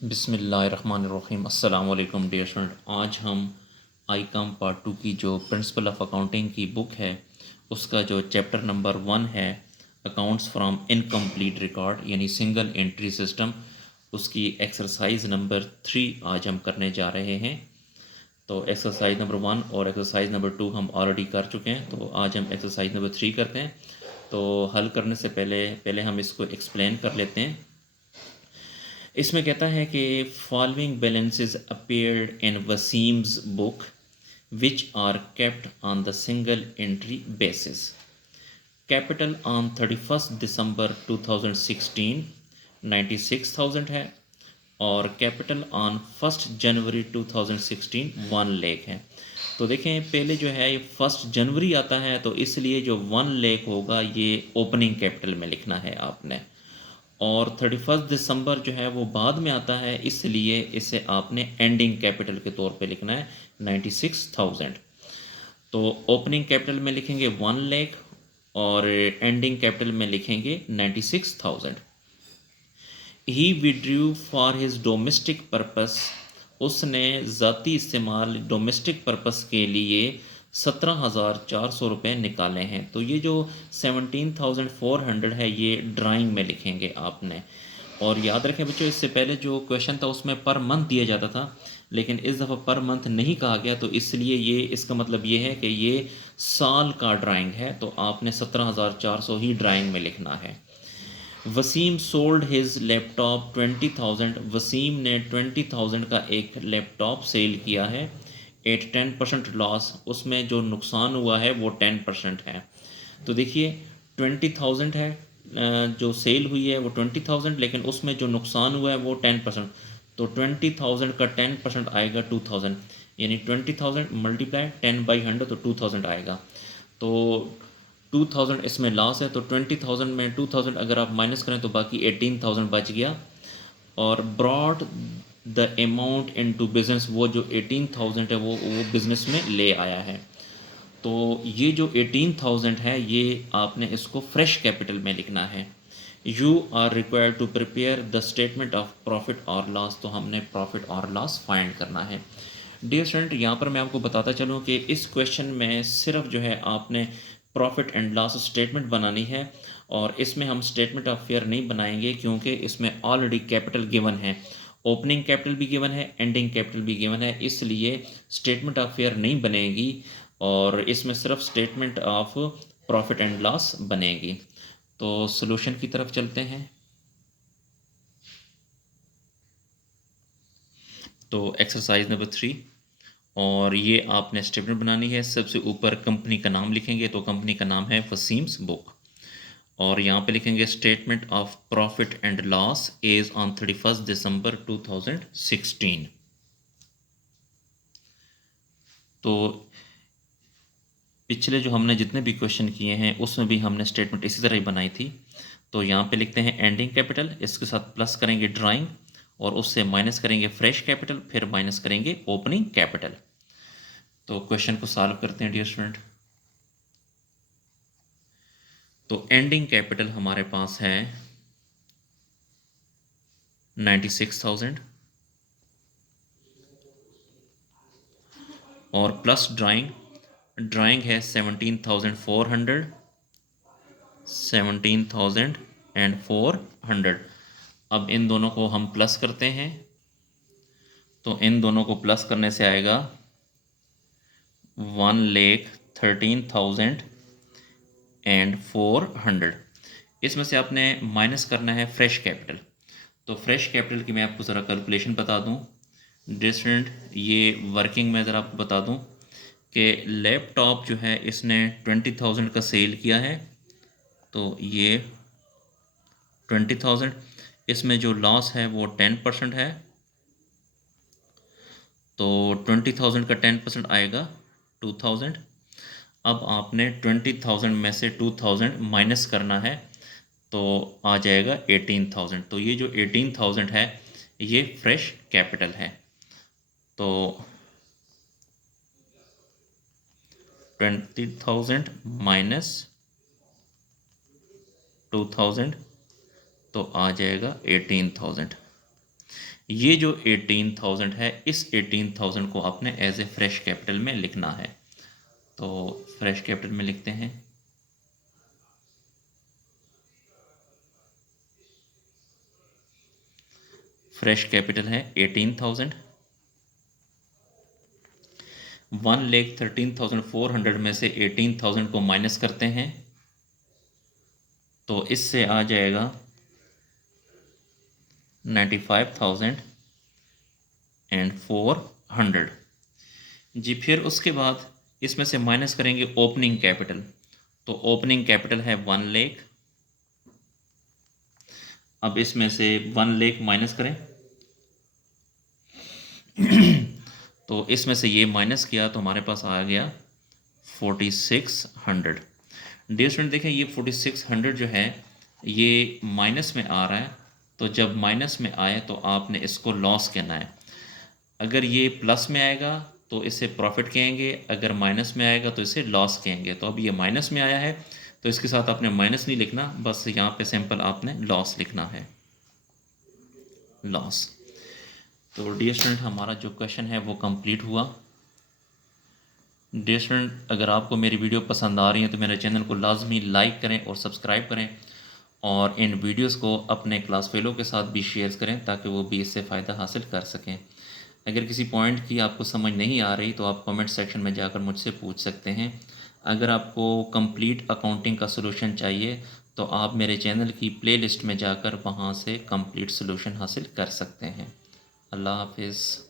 बिस्मिल्लाहिर्रहमानिर्रहीम। अस्सलाम वालेकुम डियर स्टूडेंट। आज हम आईकॉम पार्ट 2 की जो प्रिंसिपल ऑफ अकाउंटिंग की बुक है उसका जो चैप्टर नंबर 1 है अकाउंट्स फ्रॉम इनकम्प्लीट रिकॉर्ड यानी सिंगल एंट्री सिस्टम, उसकी एक्सरसाइज नंबर 3 आज हम करने जा रहे हैं। तो एक्सरसाइज नंबर 1 और एक्सरसाइज नंबर 2 हम ऑलरेडी कर चुके हैं, तो आज हम एक्सरसाइज नंबर 3 करते हैं। तो हल करने से पहले पहले हम इसको एक्सप्लेन कर लेते हैं। इसमें कहता है कि फॉलोइंग बैलेंसेस अपीयर्ड इन वसीम्स book which are kept on the single entry basis. Capital on 31 December 2016 96,000 है और कैपिटल ऑन 1 जनवरी 2016 1 लाख है। तो देखें पहले जो है ये 1 जनवरी आता है, तो इसलिए जो 1 लाख होगा ये ओपनिंग कैपिटल में लिखना है आपने, और 31 दिसंबर जो है वो बाद में आता है, इसलिए इसे आपने एंडिंग कैपिटल के तौर पे लिखना है 96,000। तो ओपनिंग कैपिटल में लिखेंगे 1 लाख और एंडिंग कैपिटल में लिखेंगे 96,000। ही withdrew for his domestic purpose, उसने ज़ाती इस्तेमाल डोमेस्टिक पर्पस के लिए 17,400 रुपये निकाले हैं। तो ये जो 17,400 है ये ड्राइंग में लिखेंगे आपने। और याद रखें बच्चों, इससे पहले जो क्वेश्चन था उसमें पर मंथ दिया जाता था, लेकिन इस दफ़ा पर मंथ नहीं कहा गया, तो इसलिए ये इसका मतलब ये है कि ये साल का ड्राइंग है, तो आपने 17,400 ही ड्राइंग में लिखना है। Waseem sold his laptop 20,000, Waseem ने 20,000 का एक लैपटॉप सेल किया है एट 10% लॉस, उसमें जो नुकसान हुआ है वो 10% है। तो देखिए 20,000 है, जो सेल हुई है वो 20,000, लेकिन उसमें जो नुकसान हुआ है वो 10%। तो 20,000 का 10% आएगा 2,000, यानी 20,000 मल्टीप्लाई 10/100 तो 2,000 आएगा। तो 2,000 इसमें लॉस है, तो 20,000 में 2,000 अगर आप माइनस करें तो बाकी 18,000 बच गया। और brought the amount into business, वो जो 18,000 है वो बिजनेस में ले आया है। तो ये जो 18,000 है ये आपने इसको फ्रेश कैपिटल में लिखना है। You are required to prepare the statement of profit और लॉस, तो हमने प्रॉफिट और लॉस फाइंड करना है। डियर स्टूडेंट, यहाँ पर मैं आपको बताता चलूँ कि इस क्वेश्चन में सिर्फ जो है आपने प्रॉफिट एंड लॉस स्टेटमेंट बनानी है, और इसमें हम स्टेटमेंट ऑफ फेयर नहीं बनाएंगे क्योंकि इसमें ऑलरेडी कैपिटल गिवन है, ओपनिंग कैपिटल भी गिवन है, एंडिंग कैपिटल भी गिवन है, इसलिए स्टेटमेंट ऑफ फेयर नहीं बनेगी और इसमें सिर्फ statement of profit and loss बनेगी। तो सॉल्यूशन की तरफ चलते हैं। तो एक्सरसाइज नंबर 3, और ये आपने स्टेटमेंट बनानी है। सबसे ऊपर कंपनी का नाम लिखेंगे, तो कंपनी का नाम है वसीम्स बुक, और यहाँ पे लिखेंगे statement of profit and loss is on 31 December 2016। तो पिछले जो हमने जितने भी क्वेश्चन किए हैं उसमें भी हमने स्टेटमेंट इसी तरह ही बनाई थी। तो यहाँ पे लिखते हैं एंडिंग कैपिटल, इसके साथ प्लस करेंगे ड्राइंग, और उससे माइनस करेंगे फ्रेश कैपिटल, फिर माइनस करेंगे ओपनिंग कैपिटल। तो क्वेश्चन को सॉल्व करते हैं डियर स्टूडेंट। तो एंडिंग कैपिटल हमारे पास है 96,000 और प्लस ड्राइंग, ड्राइंग है 17,400, 17,400। अब इन दोनों को हम प्लस करते हैं, तो इन दोनों को प्लस करने से आएगा 1,13,400। इसमें से आपने माइनस करना है फ्रेश कैपिटल। तो फ्रेश कैपिटल की मैं आपको ज़रा कैलकुलेशन बता दूं डिस्टेंट, ये वर्किंग में ज़रा आपको बता दूं कि लैपटॉप जो है इसने 20,000 का सेल किया है, तो ये 20,000, इसमें जो लॉस है वो 10% है, तो 20,000 का 10% आएगा 2,000। अब आपने 20,000 में से 2,000 माइनस करना है, तो आ जाएगा 18,000। तो ये जो 18,000 है ये फ्रेश कैपिटल है। तो 20,000 माइनस 2,000 तो आ जाएगा 18,000। ये जो 18,000 है, इस 18,000 को आपने एज ए फ्रेश कैपिटल में लिखना है। तो फ्रेश कैपिटल में लिखते हैं, फ्रेश कैपिटल है 18,000। 1,13,400 में से 18,000 को माइनस करते हैं तो इससे आ जाएगा 95,400 जी। फिर उसके बाद इसमें से माइनस करेंगे ओपनिंग कैपिटल, तो ओपनिंग कैपिटल है 1 लाख। अब इसमें से 1 लाख माइनस करें तो इसमें से ये माइनस किया तो हमारे पास आ गया 4600। डियर स्टूडेंट देखें, ये 4600 जो है ये माइनस में आ रहा है, तो जब माइनस में आए तो आपने इसको लॉस कहना है। अगर ये प्लस में आएगा तो इसे प्रॉफिट कहेंगे, अगर माइनस में आएगा तो इसे लॉस कहेंगे। तो अब ये माइनस में आया है तो इसके साथ आपने माइनस नहीं लिखना, बस यहाँ पे सिंपल आपने लॉस लिखना है, लॉस। तो डियर स्टूडेंट हमारा जो क्वेश्चन है वो कंप्लीट हुआ। डियर स्टूडेंट, अगर आपको मेरी वीडियो पसंद आ रही है तो मेरे चैनल को लाजमी लाइक करें और सब्सक्राइब करें, और इन वीडियोस को अपने क्लास फेलो के साथ भी शेयर करें ताकि वो भी इससे फ़ायदा हासिल कर सकें। अगर किसी पॉइंट की आपको समझ नहीं आ रही तो आप कमेंट सेक्शन में जाकर मुझसे पूछ सकते हैं। अगर आपको कंप्लीट अकाउंटिंग का सलूशन चाहिए तो आप मेरे चैनल की प्लेलिस्ट में जाकर वहाँ से कंप्लीट सलूशन हासिल कर सकते हैं। अल्लाह हाफिज़।